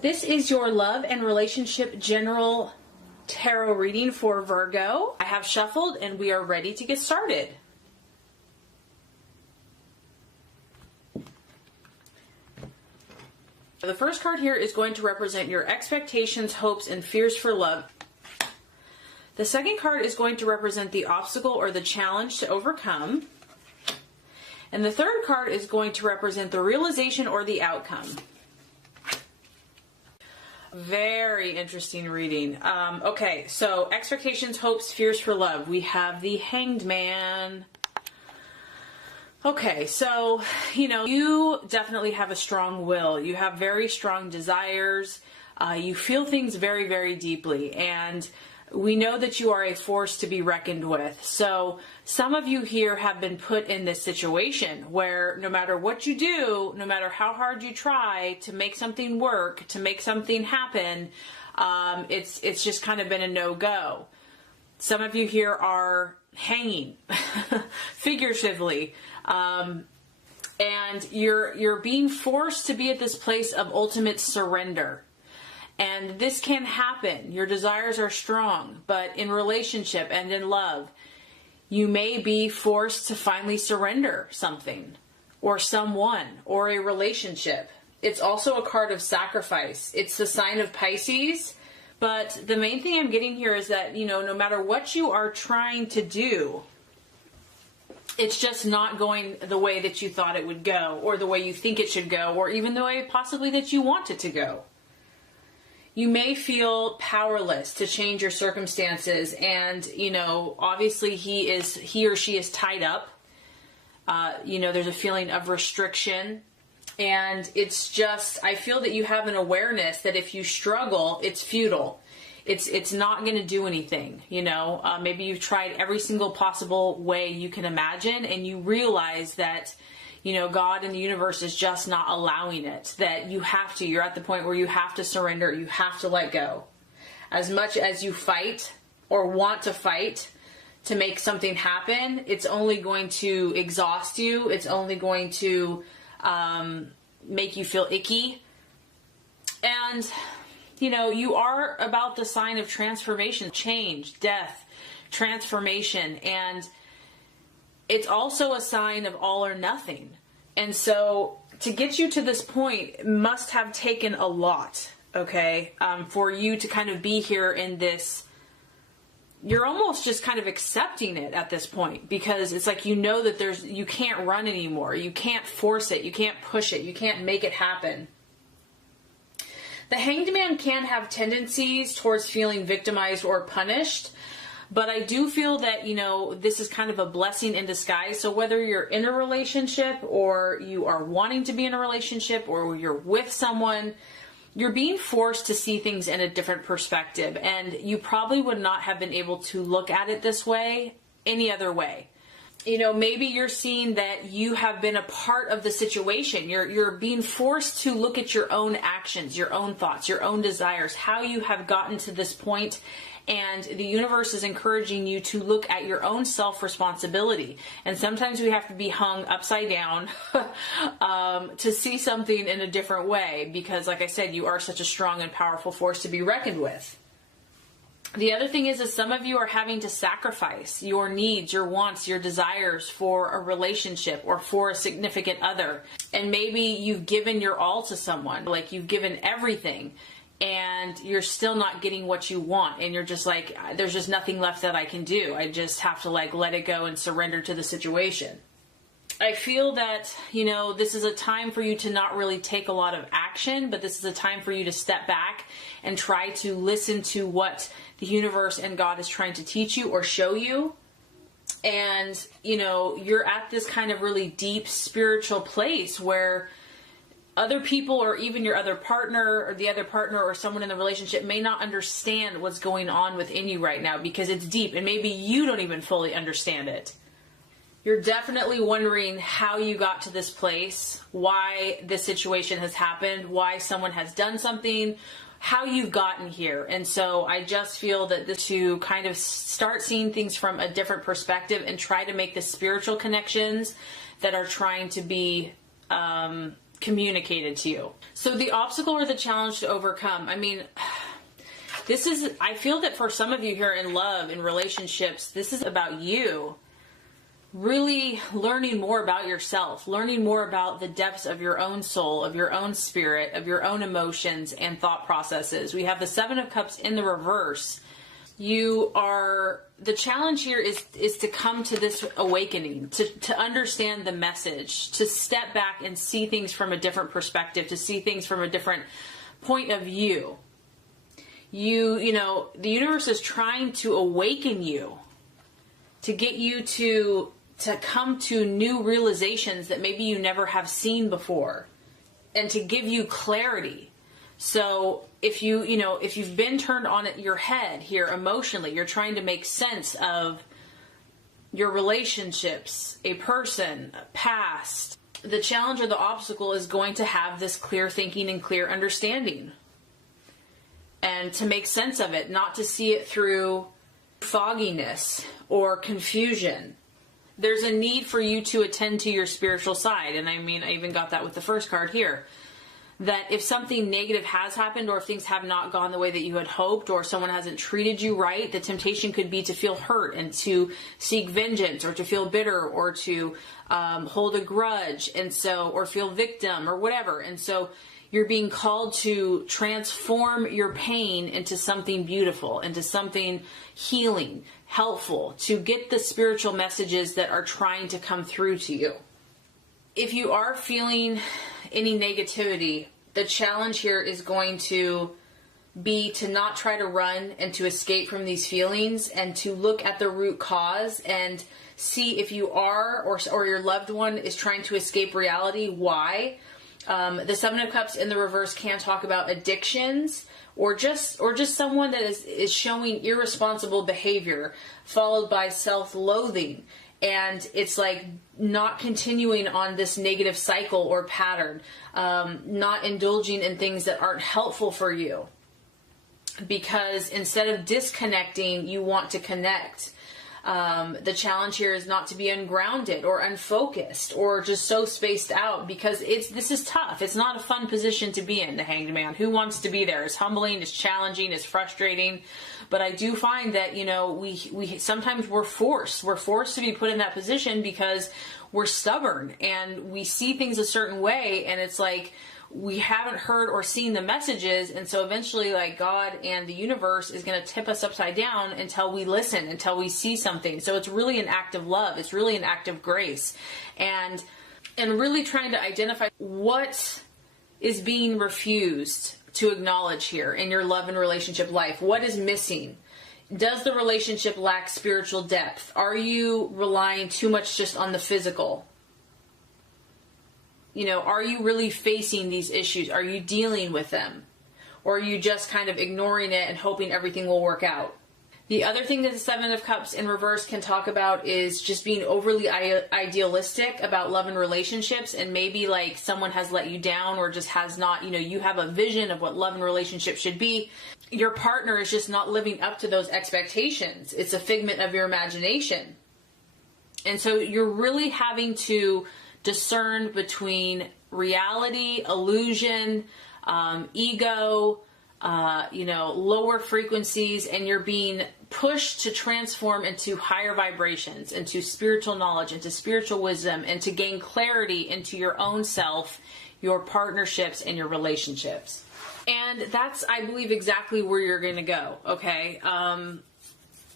This is your love and relationship general tarot reading for Virgo. I have shuffled and we are ready to get started. The first card here is going to represent your expectations, hopes, and fears for love. The second card is going to represent the obstacle or the challenge to overcome. And the third card is going to represent the realization or the outcome. Very interesting reading. Okay, so expectations, hopes, fears for love. We have the Hanged Man. Okay, so, you definitely have a strong will. You have very strong desires. You feel things very, very deeply. And we know that you are a force to be reckoned with. So some of you here have been put in this situation where no matter what you do, no matter how hard you try to make something work, to make something happen, it's just kind of been a no-go. Some of you here are hanging, figuratively, and you're being forced to be at this place of ultimate surrender. And this can happen. Your desires are strong, but in relationship and in love, you may be forced to finally surrender something or someone or a relationship. It's also a card of sacrifice. It's the sign of Pisces, but the main thing I'm getting here is that, no matter what you are trying to do, it's just not going the way that you thought it would go, or the way you think it should go, or even the way possibly that you want it to go. You may feel powerless to change your circumstances, and obviously he or she is tied up. There's a feeling of restriction, and it's just, I feel that you have an awareness that if you struggle, it's futile. It's not going to do anything. Maybe you've tried every single possible way you can imagine, and you realize that God and the universe is just not allowing it, that you're at the point where you have to surrender, you have to let go. As much as you fight or want to fight to make something happen, it's only going to exhaust you, it's only going to make you feel icky. And, you are about the sign of transformation, change, death, transformation, and it's also a sign of all or nothing. And so to get you to this point must have taken a lot, okay, for you to kind of be here in this. You're almost just kind of accepting it at this point, because it's like that you can't run anymore. You can't force it. You can't push it. You can't make it happen. The Hanged Man can have tendencies towards feeling victimized or punished. But I do feel that, this is kind of a blessing in disguise. So whether you're in a relationship or you are wanting to be in a relationship or you're with someone, you're being forced to see things in a different perspective. And you probably would not have been able to look at it this way any other way. Maybe you're seeing that you have been a part of the situation. You're being forced to look at your own actions, your own thoughts, your own desires, how you have gotten to this point. And the universe is encouraging you to look at your own self-responsibility. And sometimes we have to be hung upside down to see something in a different way. Because like I said, you are such a strong and powerful force to be reckoned with. The other thing is some of you are having to sacrifice your needs, your wants, your desires for a relationship or for a significant other. And maybe you've given your all to someone, like you've given everything, and you're still not getting what you want. And you're just like, there's just nothing left that I can do. I just have to let it go and surrender to the situation. I feel that, this is a time for you to not really take a lot of action, but this is a time for you to step back and try to listen to what the universe and God is trying to teach you or show you. And, you're at this kind of really deep spiritual place where other people or even your other partner or the other partner or someone in the relationship may not understand what's going on within you right now because it's deep and maybe you don't even fully understand it. You're definitely wondering how you got to this place, why this situation has happened, why someone has done something, how you've gotten here. And so I just feel that this to kind of start seeing things from a different perspective and try to make the spiritual connections that are trying to be communicated to you. So the obstacle or the challenge to overcome, I mean, I feel that for some of you here in love, in relationships, this is about you really learning more about yourself, learning more about the depths of your own soul, of your own spirit, of your own emotions and thought processes. We have the Seven of Cups in the reverse. The challenge here is to come to this awakening, to understand the message, to step back and see things from a different perspective, to see things from a different point of view. The universe is trying to awaken you, to get you to come to new realizations that maybe you never have seen before, and to give you clarity. So if you've been turned on your head here emotionally, you're trying to make sense of your relationships, a person, past, the challenge or the obstacle is going to have this clear thinking and clear understanding. And to make sense of it, not to see it through fogginess or confusion. There's a need for you to attend to your spiritual side. And I mean, I even got that with the first card here. That if something negative has happened, or if things have not gone the way that you had hoped, or someone hasn't treated you right, the temptation could be to feel hurt and to seek vengeance, or to feel bitter, or to hold a grudge, or feel victim, or whatever. And so you're being called to transform your pain into something beautiful, into something healing, helpful, to get the spiritual messages that are trying to come through to you. If you are feeling any negativity, the challenge here is going to be to not try to run and to escape from these feelings, and to look at the root cause and see if you are or your loved one is trying to escape reality, why. The Seven of Cups in the reverse can talk about addictions, or just someone that is showing irresponsible behavior followed by self-loathing. And it's like not continuing on this negative cycle or pattern, not indulging in things that aren't helpful for you. Because instead of disconnecting, you want to connect. The challenge here is not to be ungrounded or unfocused or just so spaced out, because this is tough. It's not a fun position to be in, the Hanged Man. Who wants to be there? It's humbling, it's challenging, it's frustrating. But I do find that, we sometimes we're forced to be put in that position because we're stubborn and we see things a certain way, and it's like we haven't heard or seen the messages, and so eventually, like, God and the universe is going to tip us upside down until we listen, until we see something. So it's really an act of love. It's really an act of grace, and really trying to identify what is being refused to acknowledge here in your love and relationship life. What is missing? Does the relationship lack spiritual depth? Are you relying too much just on the physical? Are you really facing these issues? Are you dealing with them? Or are you just kind of ignoring it and hoping everything will work out? The other thing that the Seven of Cups in reverse can talk about is just being overly idealistic about love and relationships, and maybe like someone has let you down or just has not, you have a vision of what love and relationships should be. Your partner is just not living up to those expectations. It's a figment of your imagination. And so you're really having to discern between reality, illusion, ego, lower frequencies, and you're being pushed to transform into higher vibrations, into spiritual knowledge, into spiritual wisdom, and to gain clarity into your own self, your partnerships, and your relationships. And that's, I believe, exactly where you're going to go, okay?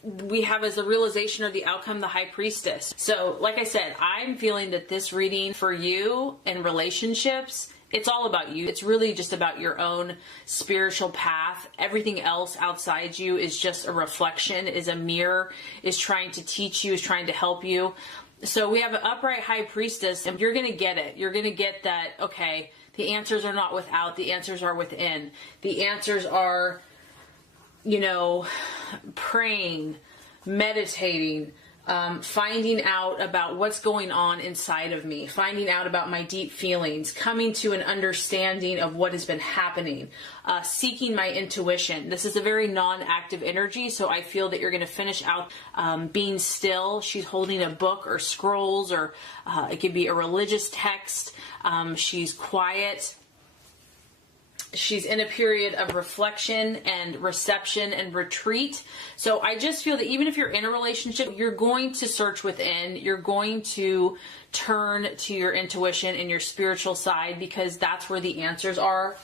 We have as a realization or the outcome, the High Priestess. So, like I said, I'm feeling that this reading for you and relationships, it's all about you. It's really just about your own spiritual path. Everything else outside you is just a reflection, is a mirror, is trying to teach you, is trying to help you. So we have an upright High Priestess, and you're going to get it. You're going to get that, okay, the answers are not without, the answers are within. The answers are, praying, meditating, finding out about what's going on inside of me, finding out about my deep feelings, coming to an understanding of what has been happening, seeking my intuition. This is a very non-active energy, so I feel that you're going to finish out being still. She's holding a book or scrolls, or it could be a religious text. She's quiet. She's in a period of reflection and reception and retreat. So I just feel that even if you're in a relationship, you're going to search within. You're going to turn to your intuition and your spiritual side, because that's where the answers are.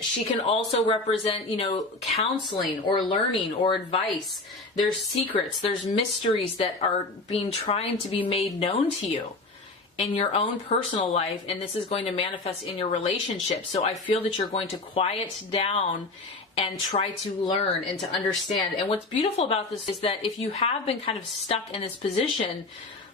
She can also represent, counseling or learning or advice. There's secrets, there's mysteries that are trying to be made known to you in your own personal life, and this is going to manifest in your relationship. So I feel that you're going to quiet down and try to learn and to understand. And what's beautiful about this is that if you have been kind of stuck in this position,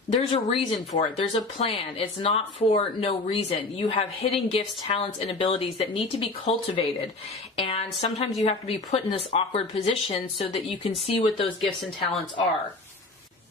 there's a reason for it. There's a plan. It's not for no reason. You have hidden gifts, talents, and abilities that need to be cultivated. And sometimes you have to be put in this awkward position so that you can see what those gifts and talents are.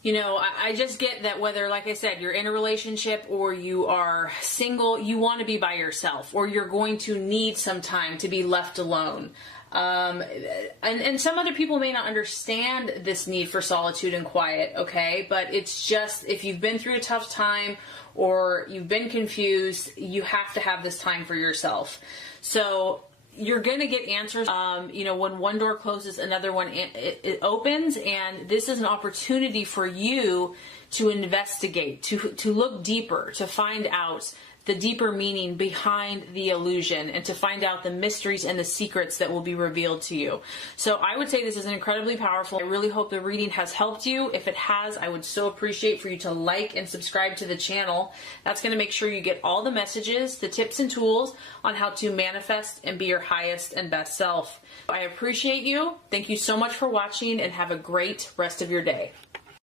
I just get that whether, like I said, you're in a relationship or you are single, you want to be by yourself, or you're going to need some time to be left alone. And some other people may not understand this need for solitude and quiet, okay? But it's just, if you've been through a tough time or you've been confused, you have to have this time for yourself. So you're going to get answers. When one door closes, another one it opens, and this is an opportunity for you to investigate, to look deeper, to find out the deeper meaning behind the illusion, and to find out the mysteries and the secrets that will be revealed to you. So I would say this is incredibly powerful. I really hope the reading has helped you. If it has, I would so appreciate for you to like and subscribe to the channel. That's going to make sure you get all the messages, the tips and tools on how to manifest and be your highest and best self. I appreciate you. Thank you so much for watching, and have a great rest of your day.